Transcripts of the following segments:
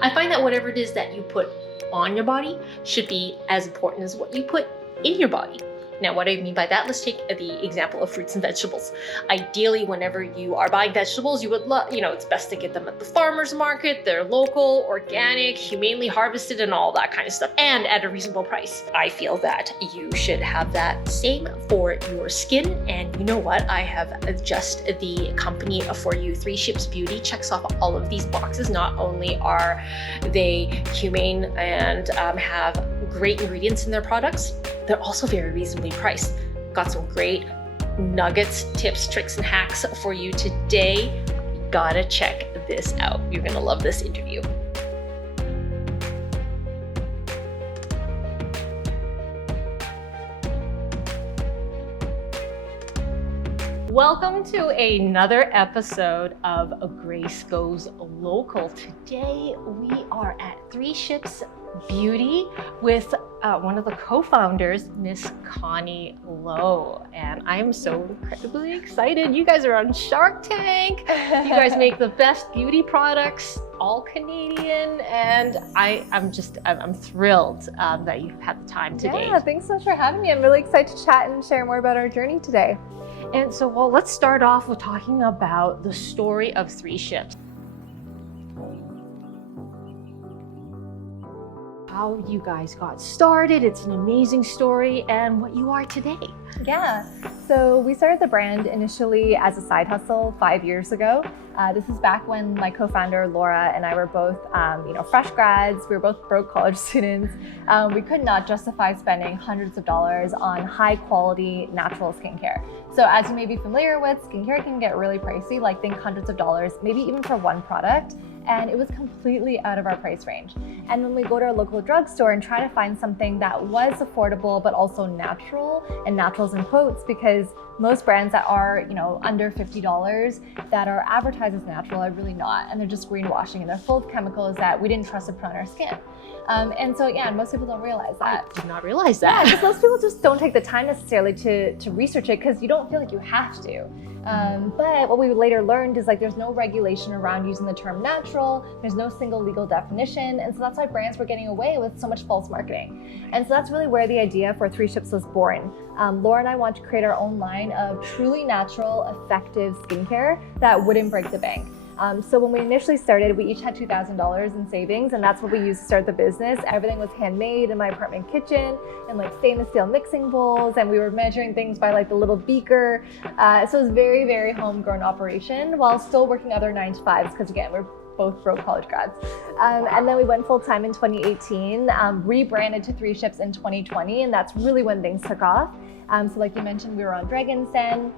I find that whatever it is that you put on your body should be as important as what you put in your body. Now, what I mean by that, let's take the example of fruits and vegetables. Ideally, whenever you are buying vegetables, you would love, it's best to get them at the farmer's market. They're local, organic, humanely harvested, and all that kind of stuff, and at a reasonable price. I feel that you should have that same for your skin. And you know what? I have just the company for you. 3 Ships Beauty checks off all of these boxes. Not only are they humane and have great ingredients in their products, they're also very reasonably priced. Got some great nuggets, tips, tricks, and hacks for you today. Gotta check this out. You're gonna love this interview. Welcome to another episode of Grace Goes Local. Today we are at 3 Ships Beauty with one of the co-founders, Miss Connie Lowe, and I am so incredibly excited. You guys are on Shark Tank. You guys make the best beauty products, all Canadian, and I'm thrilled that you've had the time today. Yeah, thanks so much for having me. I'm really excited to chat and share more about our journey today. And so, let's start off with talking about the story of 3 Ships. How you guys got started, it's an amazing story, and what you are today. Yeah, so we started the brand initially as a side hustle 5 years ago. This is back when my co-founder Laura and I were both, fresh grads. We were both broke college students. We could not justify spending hundreds of dollars on high quality natural skincare. So as you may be familiar with, skincare can get really pricey, like think hundreds of dollars, maybe even for one product. And it was completely out of our price range. And when we go to our local drugstore and try to find something that was affordable but also natural, and naturals in quotes, because most brands that are under $50 that are advertised as natural are really not, and they're just greenwashing, and they're full of chemicals that we didn't trust to put on our skin. And so most people don't realize that. I did not realize that. Yeah, because most people just don't take the time necessarily to research it, because you don't feel like you have to. But what we later learned is there's no regulation around using the term natural, there's no single legal definition, and so that's why brands were getting away with so much false marketing. And so that's really where the idea for 3 Ships was born. Laura and I want to create our own line of truly natural, effective skincare that wouldn't break the bank. So when we initially started, we each had $2,000 in savings, and that's what we used to start the business. Everything was handmade in my apartment kitchen, and stainless steel mixing bowls, and we were measuring things by the little beaker. So it was very, very homegrown operation while still working other 9-to-5s, because again, we're both broke college grads. And then we went full time in 2018, rebranded to 3 Ships in 2020, and that's really when things took off. So like you mentioned, we were on Dragon's Den.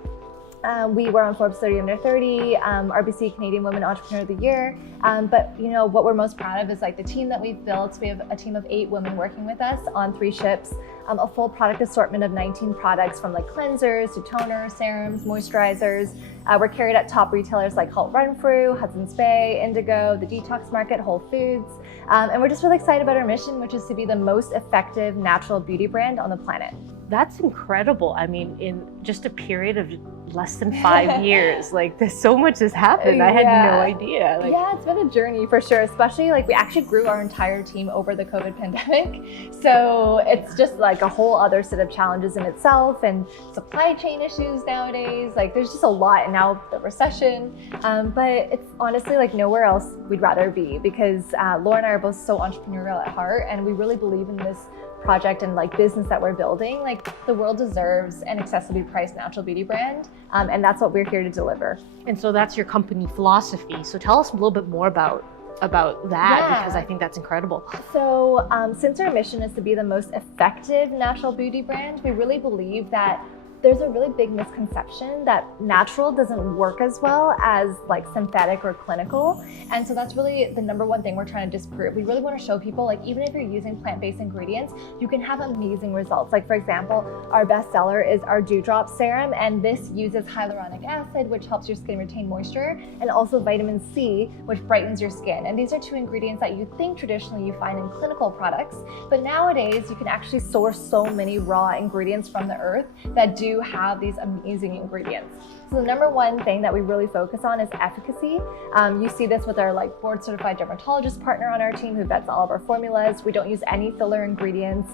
We were on Forbes 30 Under 30, RBC Canadian Women Entrepreneur of the Year. But what we're most proud of is the team that we've built. We have a team of 8 women working with us on 3 Ships, a full product assortment of 19 products, from cleansers to toners, serums, moisturizers. We're carried at top retailers like Halt Renfrew, Hudson's Bay, Indigo, the Detox Market, Whole Foods. And we're just really excited about our mission, which is to be the most effective natural beauty brand on the planet. That's incredible. I mean, in just a period of less than 5 years, there's so much has happened. I had no idea. Yeah, it's been a journey for sure, especially we actually grew our entire team over the COVID pandemic. So it's just a whole other set of challenges in itself, and supply chain issues nowadays. There's just a lot, and now the recession. But it's honestly nowhere else we'd rather be, because Laura and I are both so entrepreneurial at heart, and we really believe in this project and business that we're building. The world deserves an accessibly priced natural beauty brand, and that's what we're here to deliver. And so that's your company philosophy. So tell us a little bit more about that, because I think that's incredible. So since our mission is to be the most effective natural beauty brand, we really believe that there's a really big misconception that natural doesn't work as well as synthetic or clinical. And so that's really the number one thing we're trying to disprove. We really want to show people even if you're using plant-based ingredients, you can have amazing results. For example, our best seller is our Dewdrop Serum, and this uses hyaluronic acid, which helps your skin retain moisture, and also vitamin C, which brightens your skin. And these are 2 ingredients that you think traditionally you find in clinical products, but nowadays you can actually source so many raw ingredients from the earth that do do have these amazing ingredients. So the number one thing that we really focus on is efficacy. You see this with our like board certified dermatologist partner on our team who vets all of our formulas. We don't use any filler ingredients.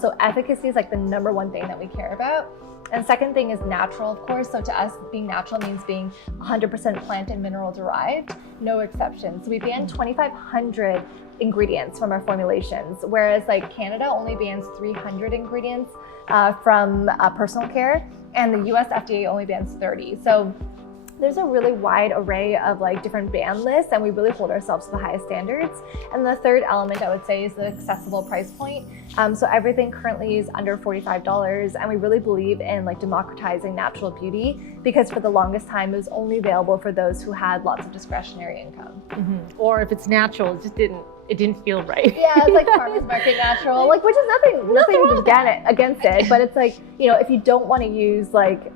So efficacy is like the number one thing that we care about. And second thing is natural, of course. So to us, being natural means being 100% plant and mineral derived, no exceptions. So we ban 2,500 ingredients from our formulations, whereas like Canada only bans 300 ingredients from personal care, and the US FDA only bans 30. So there's a really wide array of like different ban lists, and we really hold ourselves to the highest standards. And the third element I would say is the accessible price point. So everything currently is under $45, and we really believe in like democratizing natural beauty, because for the longest time it was only available for those who had lots of discretionary income. Or if it's natural, it didn't feel right. Yeah, it's like farmers market natural, like, which is nothing against it, but it's like, you know, if you don't want to use like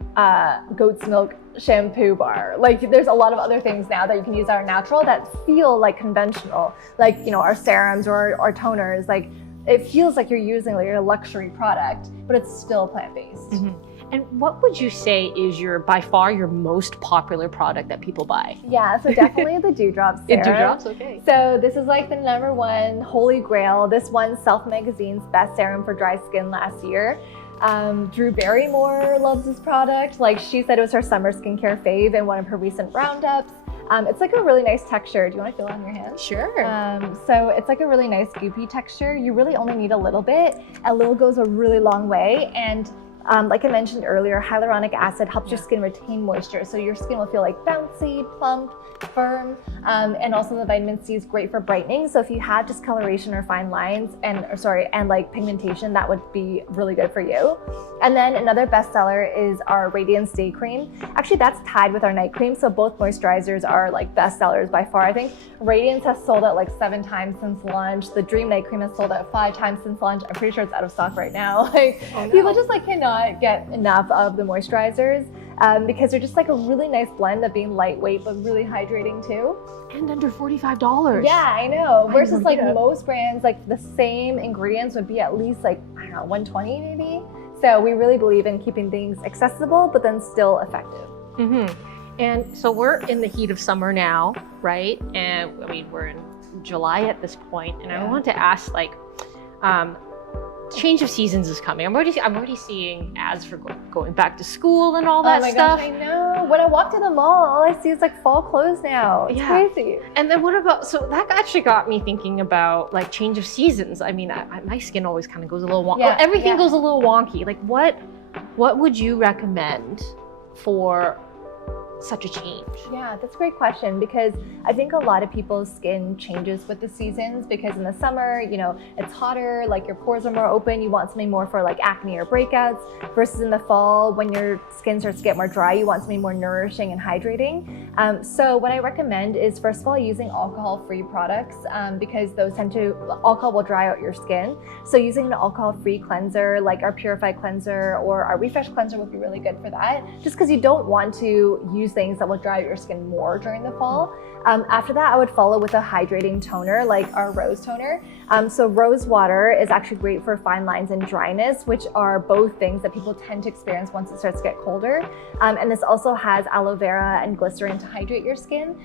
goat's milk shampoo bar, like there's a lot of other things now that you can use that are natural that feel like conventional, like, you know, our serums or our toners, like it feels like you're using like a luxury product, but it's still plant-based. And what would you say is by far your most popular product that people buy? Yeah, so definitely the Dewdrop Serum. Dewdrops, okay. So this is like the number one holy grail. This won Self Magazine's best serum for dry skin last year. Drew Barrymore loves this product. Like, she said it was her summer skincare fave in one of her recent roundups. It's like a really nice texture. Do you want to feel it on your hand? Sure. So it's like a really nice goopy texture. You really only need a little bit. A little goes a really long way. And like I mentioned earlier, hyaluronic acid helps your skin retain moisture, so your skin will feel like bouncy, plump, firm, and also the vitamin C is great for brightening. So if you have discoloration or fine lines and like pigmentation, that would be really good for you. And then another bestseller is our Radiance Day Cream. Actually, that's tied with our night cream, so both moisturizers are like bestsellers by far. I think Radiance has sold out like 7 times since launch. The Dream Night Cream has sold out 5 times since launch. I'm pretty sure it's out of stock right now. Like, people just like cannot get enough of the moisturizers because they're just like a really nice blend of being lightweight but really hydrating too. And under $45. Yeah, I know. Versus like most brands, like the same ingredients would be at least like, I don't know, 120 maybe. So we really believe in keeping things accessible but then still effective. And so we're in the heat of summer now, right? And I mean, we're in July at this point, and I want to ask, like, change of seasons is coming. I'm already seeing ads for going back to school and all that stuff. Gosh, I know. When I walk to the mall, all I see is like fall clothes now. It's crazy. And then what about, so that actually got me thinking about like change of seasons. I mean, my skin always kind of goes a little wonky. Everything goes a little wonky. Like what would you recommend for such a change? Yeah, that's a great question, because I think a lot of people's skin changes with the seasons, because in the summer, you know, it's hotter, like your pores are more open, you want something more for like acne or breakouts, versus in the fall when your skin starts to get more dry, you want something more nourishing and hydrating. So what I recommend is, first of all, using alcohol-free products, because alcohol will dry out your skin. So using an alcohol-free cleanser like our Purify cleanser or our Refresh cleanser would be really good for that, just because you don't want to use things that will dry out your skin more during the fall. After that, I would follow with a hydrating toner like our rose toner. So rose water is actually great for fine lines and dryness, which are both things that people tend to experience once it starts to get colder. And this also has aloe vera and glycerin to hydrate your skin.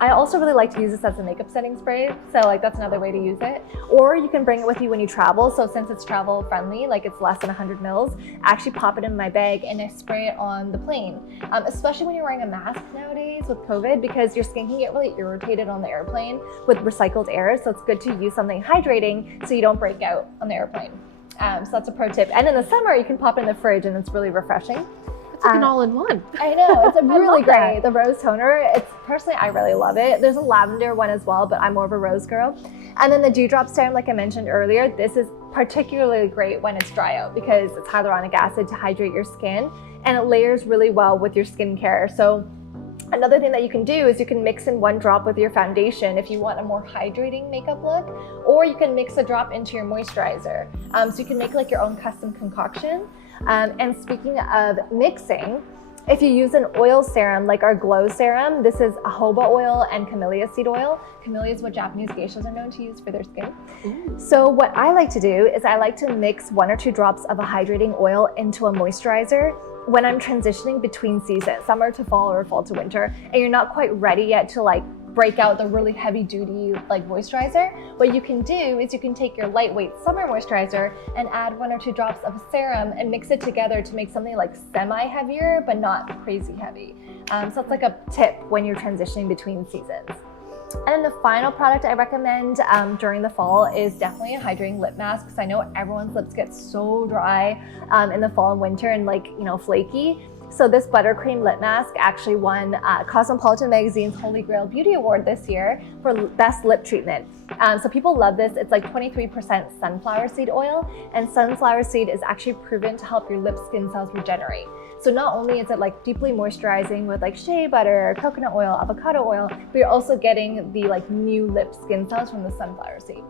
I also really like to use this as a makeup setting spray. So like that's another way to use it. Or you can bring it with you when you travel. So since it's travel friendly, like it's less than 100 mils, I actually pop it in my bag and I spray it on the plane. Especially when you're wearing a mask nowadays with COVID, because your skin can get really irritated on the airplane with recycled air. So it's good to use something hydrating so you don't break out on the airplane. So that's a pro tip. And in the summer, you can pop it in the fridge and it's really refreshing. It's like an all-in-one. I know, it's a really great. The rose toner, personally, I really love it. There's a lavender one as well, but I'm more of a rose girl. And then the Dewdrop Serum, like I mentioned earlier, this is particularly great when it's dry out, because it's hyaluronic acid to hydrate your skin, and it layers really well with your skincare. So another thing that you can do is you can mix in 1 drop with your foundation if you want a more hydrating makeup look, or you can mix a drop into your moisturizer. So you can make like your own custom concoction. And speaking of mixing, If you use an oil serum like our Glow Serum, this is jojoba oil and camellia seed oil. Camellia is what Japanese geishas are known to use for their skin. So what I like to do is I like to mix 1 or 2 drops of a hydrating oil into a moisturizer when I'm transitioning between seasons, summer to fall or fall to winter, and you're not quite ready yet to like break out the really heavy duty like moisturizer. What you can do is you can take your lightweight summer moisturizer and add 1 or 2 drops of serum and mix it together to make something like semi-heavier but not crazy heavy. So it's like a tip when you're transitioning between seasons. And then the final product I recommend during the fall is definitely a hydrating lip mask, because I know everyone's lips get so dry in the fall and winter and like, you know, flaky. So this Buttercream Lip Mask actually won Cosmopolitan Magazine's Holy Grail Beauty Award this year for Best Lip Treatment. So people love this. It's like 23% sunflower seed oil, and sunflower seed is actually proven to help your lip skin cells regenerate. So not only is it like deeply moisturizing with like shea butter, coconut oil, avocado oil, but you're also getting the like new lip skin cells from the sunflower seed.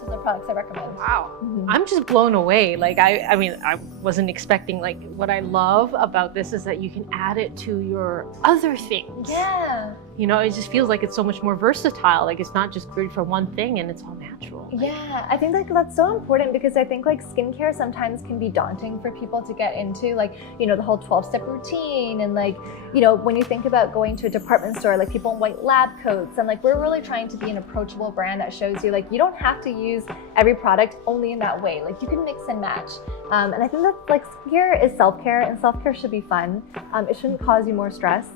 So the products I recommend. Wow. I'm just blown away. Like I mean, I wasn't expecting, like what I love about this is that you can add it to your other things. Yeah. You know, it just feels like it's so much more versatile. Like it's not just good for one thing and it's all natural. Yeah, I think like that's so important, because I think like skincare sometimes can be daunting for people to get into, like, you know, the whole 12-step routine, and like, you know, when you think about going to a department store, like people in white lab coats, and like we're really trying to be an approachable brand that shows you like you don't have to use every product only in that way. Like you can mix and match. And I think that like skincare is self-care, and self-care should be fun. It shouldn't cause you more stress.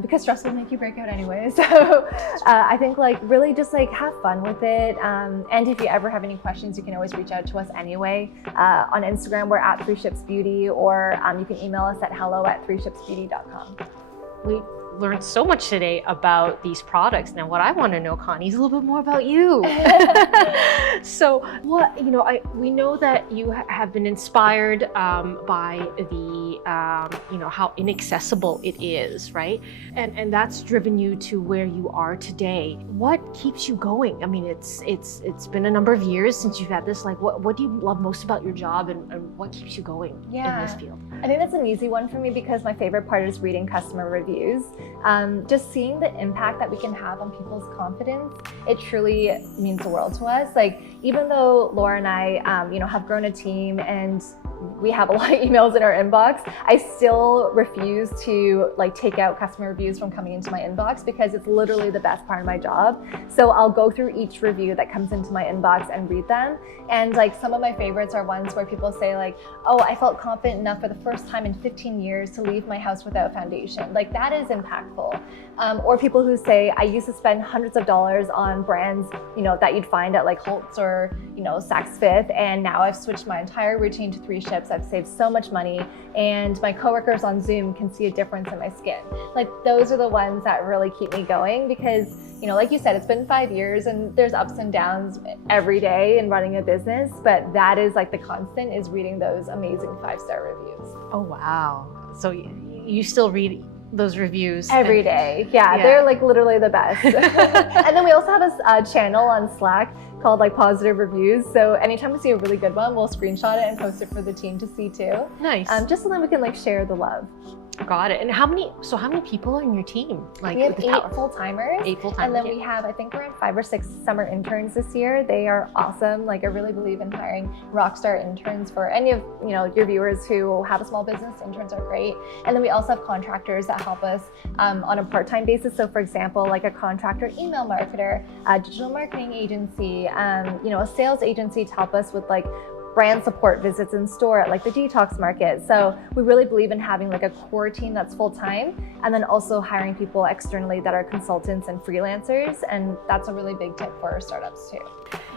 Because stress will make you break out anyway. So I think like really just like have fun with it. And if you ever have any questions, you can always reach out to us anyway. On Instagram, we're at 3shipsbeauty, or you can email us at hello@3shipsbeauty.com. We learned so much today about these products. Now what I want to know, Connie, is a little bit more about you. So what, you know, we know that you have been inspired by the you know, how inaccessible it is, right? And that's driven you to where you are today. What keeps you going? I mean, it's been a number of years since you've had this. Like what do you love most about your job, and what keeps you going in this field? I think that's an easy one for me, because my favorite part is reading customer reviews. Just seeing the impact that we can have on people's confidence, it truly means the world to us. Like, even though Laura and I, you know, have grown a team and we have a lot of emails in our inbox, I still refuse to like take out customer reviews from coming into my inbox, because it's literally the best part of my job. So I'll go through each review that comes into my inbox and read them. And like some of my favorites are ones where people say like, oh, I felt confident enough for the first time in 15 years to leave my house without foundation. Like that is impactful. Or people who say, I used to spend hundreds of dollars on brands, you know, that you'd find at like Holtz or, you know, Saks Fifth, and now I've switched my entire routine to 3 Ships. I've saved so much money, and my coworkers on Zoom can see a difference in my skin. Like those are the ones that really keep me going, because, you know, like you said, it's been 5 years and there's ups and downs every day in running a business, but that is like the constant, is reading those amazing 5-star reviews. Oh, wow. So you still read those reviews every day? Yeah, they're like literally the best. And then we also have a channel on Slack called like Positive Reviews. So anytime we see a really good one, we'll screenshot it and post it for the team to see too. Nice. Just so then we can like share the love. Got it. And how many people are in your team? Like we have 8 full-timers. 8 full-timers. And then we have, I think, around 5 or 6 summer interns this year. They are awesome. Like I really believe in hiring rock star interns. For any of, you know, your viewers who have a small business, interns are great. And then we also have contractors that help us on a part-time basis. So for example, like a contractor email marketer, a digital marketing agency, you know, a sales agency to help us with like brand support visits in store at like the detox market. So we really believe in having like a core team that's full-time, and then also hiring people externally that are consultants and freelancers. And that's a really big tip for our startups too.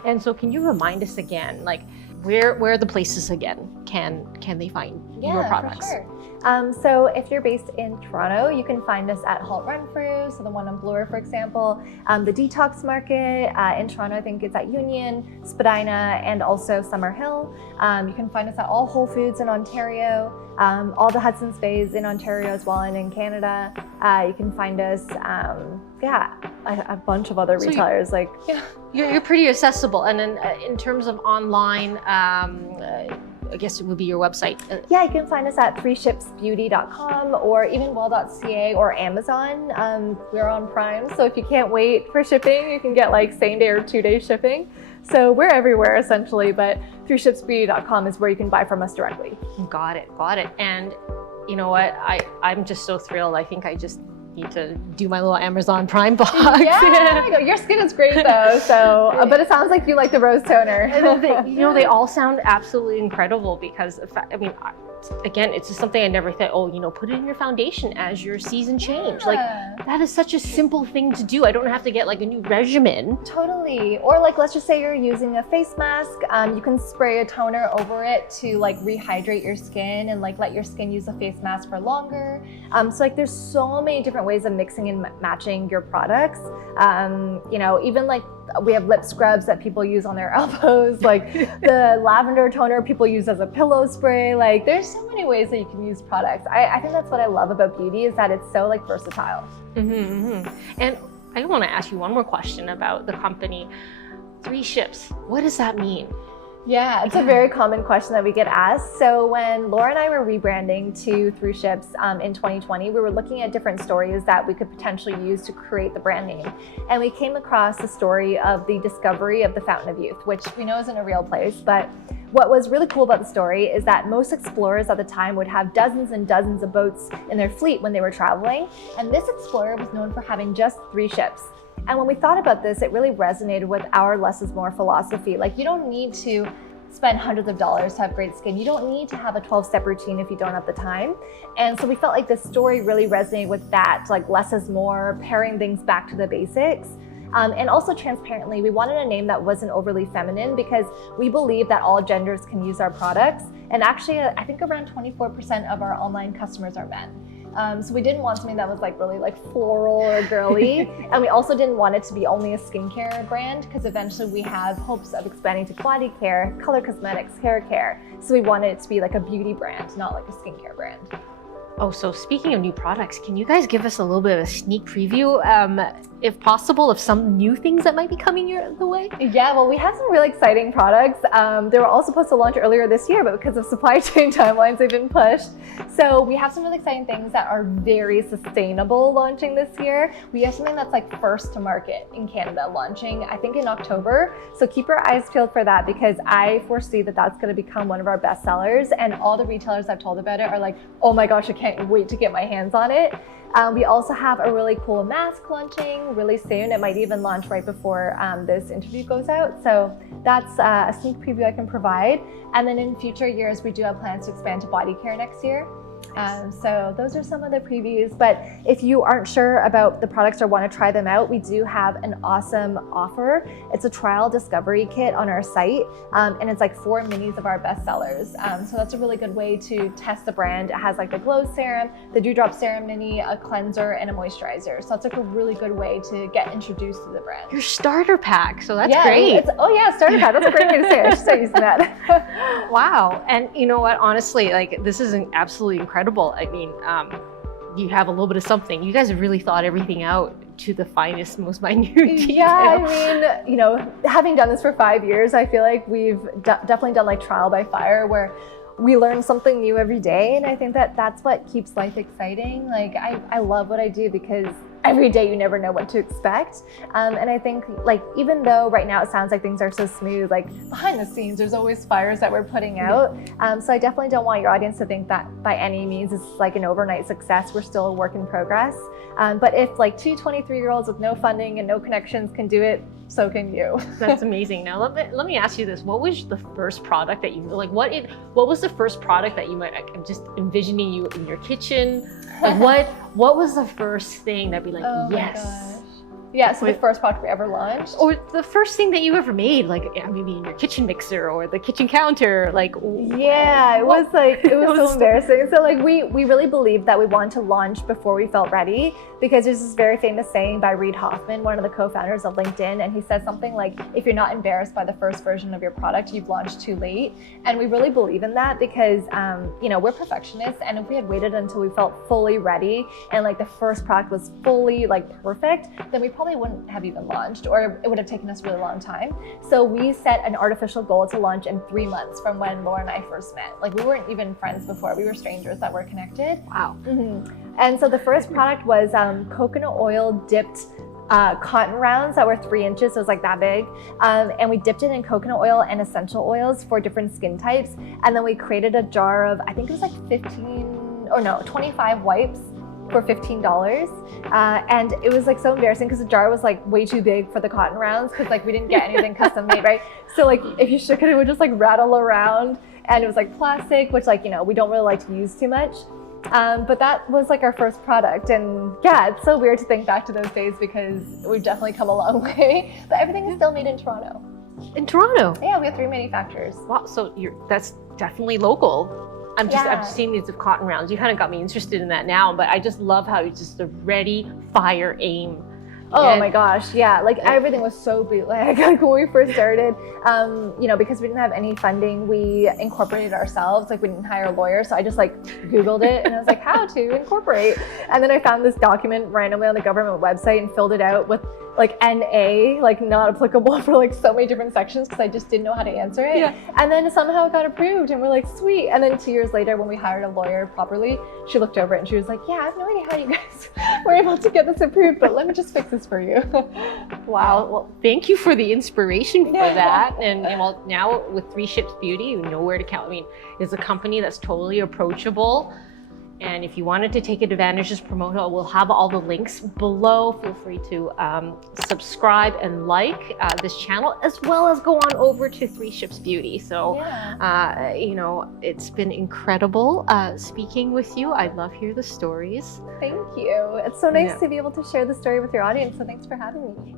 And so can you remind us again, like where are the places again can they find your products? For sure. So if you're based in Toronto, you can find us at Halt Run Through, so the one on Bloor, for example. The Detox Market in Toronto, I think it's at Union, Spadina, and also Summer Hill. You can find us at all Whole Foods in Ontario, all the Hudson's Bays in Ontario as well, and in Canada. You can find us, a bunch of other retailers. You're pretty accessible. And then in terms of online, I guess it would be your website. Yeah, you can find us at 3shipsbeauty.com or even well.ca or Amazon. We're on Prime, so if you can't wait for shipping, you can get like same day or 2-day shipping. So we're everywhere essentially, but 3shipsbeauty.com is where you can buy from us directly. Got it. And you know what? I'm just so thrilled. I think I just need to do my little Amazon Prime box. Yeah, your skin is great though. So, but it sounds like you like the rose toner. They all sound absolutely incredible because, I mean, again, it's just something I never thought, oh, put it in your foundation as your season change. Like, that is such a simple thing to do. I don't have to get like a new regimen. Totally. Or like, let's just say you're using a face mask. You can spray a toner over it to like rehydrate your skin and like let your skin use the face mask for longer. So like there's so many different ways of mixing and matching your products. Even like we have lip scrubs that people use on their elbows, like the lavender toner people use as a pillow spray. Like there's so many ways that you can use products. I think that's what I love about beauty is that it's so like versatile. And I want to ask you one more question about the company. 3 ships, what does that mean? Yeah, it's a very common question that we get asked. So when Laura and I were rebranding to 3 Ships in 2020, we were looking at different stories that we could potentially use to create the brand name. And we came across the story of the discovery of the Fountain of Youth, which we know isn't a real place, but what was really cool about the story is that most explorers at the time would have dozens and dozens of boats in their fleet when they were traveling. And this explorer was known for having just 3 ships. And when we thought about this, it really resonated with our less is more philosophy. Like you don't need to spend hundreds of dollars to have great skin. You don't need to have a 12-step routine if you don't have the time. And so we felt like this story really resonated with that, like less is more, paring things back to the basics. And also transparently, we wanted a name that wasn't overly feminine because we believe that all genders can use our products. And actually, I think around 24% of our online customers are men. So we didn't want something that was like really like floral or girly. And we also didn't want it to be only a skincare brand because eventually we have hopes of expanding to body care, color cosmetics, hair care. So we wanted it to be like a beauty brand, not like a skincare brand. Oh, so speaking of new products, can you guys give us a little bit of a sneak preview, if possible, of some new things that might be coming the way? Yeah, well, we have some really exciting products. They were all supposed to launch earlier this year, but because of supply chain timelines, they've been pushed. So we have some really exciting things that are very sustainable launching this year. We have something that's like first to market in Canada launching, I think in October. So keep your eyes peeled for that because I foresee that that's going to become one of our best sellers. And all the retailers I've told about it are like, oh my gosh, I can't wait to get my hands on it. We also have a really cool mask launching really soon. It might even launch right before this interview goes out. So that's a sneak preview I can provide. And then in future years, we do have plans to expand to body care next year. So those are some of the previews, but if you aren't sure about the products or want to try them out, we do have an awesome offer. It's a trial discovery kit on our site, and it's like 4 minis of our best sellers. So that's a really good way to test the brand. It has like the Glow Serum, the Dewdrop Serum Mini, a cleanser, and a moisturizer. So that's like a really good way to get introduced to the brand. Your starter pack, so that's great. Starter pack, that's a great way to say it. I should start using that. Wow, and you know what, honestly, like this is absolutely incredible. I mean, you have a little bit of something. You guys have really thought everything out to the finest, most minute detail. Yeah, I mean, having done this for 5 years, I feel like we've definitely done like trial by fire where we learn something new every day. And I think that that's what keeps life exciting. Like I love what I do because every day you never know what to expect. And I think like, even though right now it sounds like things are so smooth, like behind the scenes, there's always fires that we're putting out. So I definitely don't want your audience to think that by any means it's like an overnight success. We're still a work in progress. But if like 2 23-year-olds with no funding and no connections can do it, so can you. That's amazing. Now let me ask you this: what was the first product that you like? What was the first product that you might? I'm just envisioning you in your kitchen. Like what was the first thing that'd be like, yes? Yeah, so the first product we ever launched. Or the first thing that you ever made, like maybe in your kitchen mixer or the kitchen counter, like. Yeah, it was so embarrassing. So like we really believed that we wanted to launch before we felt ready because there's this very famous saying by Reid Hoffman, one of the co-founders of LinkedIn, and he says something like, if you're not embarrassed by the first version of your product, you've launched too late. And we really believe in that because, we're perfectionists, and if we had waited until we felt fully ready and like the first product was fully like perfect, then we probably wouldn't have even launched, or it would have taken us a really long time. So we set an artificial goal to launch in 3 months from when Laura and I first met. Like we weren't even friends before, we were strangers that were connected. Wow. And so the first product was coconut oil dipped cotton rounds that were 3 inches, so it was like that big. And we dipped it in coconut oil and essential oils for different skin types. And then we created a jar of, I think it was like 25 wipes for $15. And it was like so embarrassing because the jar was like way too big for the cotton rounds because like we didn't get anything custom made, right? So like if you shook it, it would just like rattle around, and it was like plastic, which like, you know, we don't really like to use too much. But that was like our first product, and yeah, it's so weird to think back to those days because we've definitely come a long way, but everything is still made in Toronto. In Toronto? Yeah, we have 3 manufacturers. Wow, so that's definitely local. I'm Yeah. just seeing these of cotton rounds. You kind of got me interested in that now, but I just love how it's just a ready, fire, aim. Oh And- my gosh, yeah, like everything was so bootleg. Like when we first started, you know, because we didn't have any funding, we incorporated ourselves. Like we didn't hire a lawyer, so I just like Googled it and I was like, how to incorporate? And then I found this document randomly on the government website and filled it out with like NA, like not applicable for like so many different sections because I just didn't know how to answer it. Yeah. And then somehow it got approved and we're like, sweet. And then 2 years later when we hired a lawyer properly, she looked over it and she was like, yeah, I have no idea how you guys were able to get this approved, but let me just fix this for you. Wow, well, thank you for the inspiration for Yeah. that. And well, now with 3 Ships Beauty, you know where to count. I mean, it's a company that's totally approachable. And if you wanted to take advantage of this promotion, we'll have all the links below. Feel free to subscribe and like this channel, as well as go on over to 3 Ships Beauty. So, Yeah. you know, it's been incredible speaking with you. I love hear the stories. Thank you. It's so nice Yeah. to be able to share the story with your audience, so thanks for having me.